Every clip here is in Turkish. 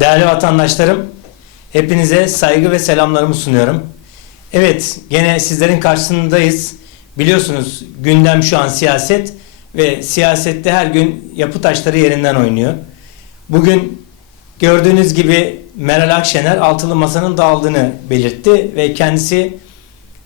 Değerli vatandaşlarım, hepinize saygı ve selamlarımı sunuyorum. Evet, gene sizlerin karşısındayız. Biliyorsunuz gündem şu an siyaset ve siyasette her gün yapı taşları yerinden oynuyor. Bugün gördüğünüz gibi Meral Akşener altılı masanın dağıldığını belirtti ve kendisi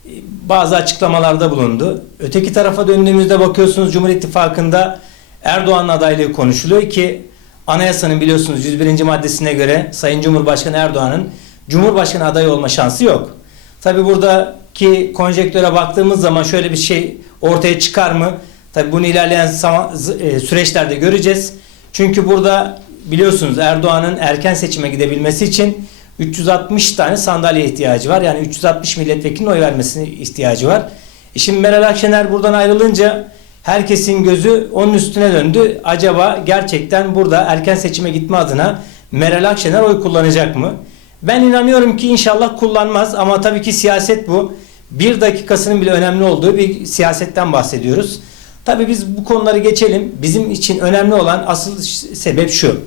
e, bazı açıklamalarda bulundu. Öteki tarafa döndüğümüzde bakıyorsunuz Cumhur İttifakı'nda Erdoğan'ın adaylığı konuşuluyor ki anayasanın biliyorsunuz 101. maddesine göre Sayın Cumhurbaşkanı Erdoğan'ın Cumhurbaşkanı adayı olma şansı yok. Tabi buradaki konjektüre baktığımız zaman şöyle bir şey ortaya çıkar mı? Tabi bunu ilerleyen e, süreçlerde göreceğiz. Çünkü burada biliyorsunuz Erdoğan'ın erken seçime gidebilmesi için 360 tane sandalye ihtiyacı var. Yani 360 milletvekilinin oy vermesine ihtiyacı var. E şimdi Meral Akşener buradan ayrılınca herkesin gözü onun üstüne döndü. Acaba gerçekten burada erken seçime gitme adına Meral Akşener oy kullanacak mı? Ben inanıyorum ki inşallah kullanmaz ama tabii ki siyaset bu. Bir dakikasının bile önemli olduğu bir siyasetten bahsediyoruz. Tabii biz bu konuları geçelim. Bizim için önemli olan asıl sebep şu.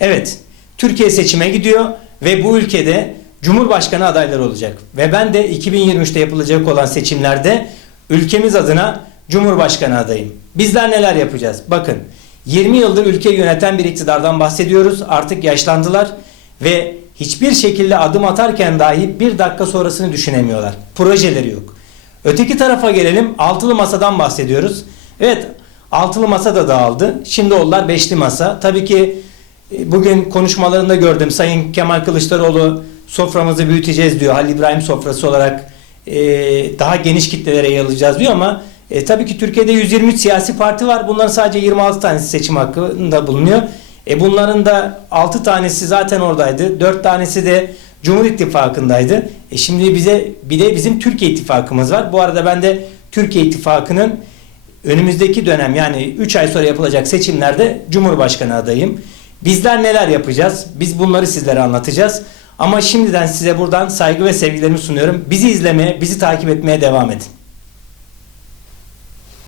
Evet, Türkiye seçime gidiyor ve bu ülkede Cumhurbaşkanı adayları olacak. Ve ben de 2023'te yapılacak olan seçimlerde ülkemiz adına Cumhurbaşkanı adayım. Bizler neler yapacağız? Bakın 20 yıldır ülkeyi yöneten bir iktidardan bahsediyoruz. Artık yaşlandılar ve hiçbir şekilde adım atarken dahi bir dakika sonrasını düşünemiyorlar. Projeleri yok. Öteki tarafa gelelim. Altılı masadan bahsediyoruz. Evet, altılı masa da dağıldı. Şimdi oldular beşli masa. Tabii ki e, bugün konuşmalarında gördüm. Sayın Kemal Kılıçdaroğlu soframızı büyüteceğiz diyor. Halil İbrahim sofrası olarak e, daha geniş kitlelere yayılacağız diyor ama e, tabii ki Türkiye'de 123 siyasi parti var. Bunların sadece 26 tanesi seçim hakkında bulunuyor. E bunların da 6 tanesi zaten oradaydı. 4 tanesi de Cumhur İttifakı'ndaydı. E şimdi bize bir de bizim Türkiye İttifakımız var. Bu arada ben de Türkiye İttifakı'nın önümüzdeki dönem yani 3 ay sonra yapılacak seçimlerde Cumhurbaşkanı adayım. Bizler neler yapacağız? Biz bunları sizlere anlatacağız. Ama şimdiden size buradan saygı ve sevgilerimi sunuyorum. Bizi izlemeye, bizi takip etmeye devam edin.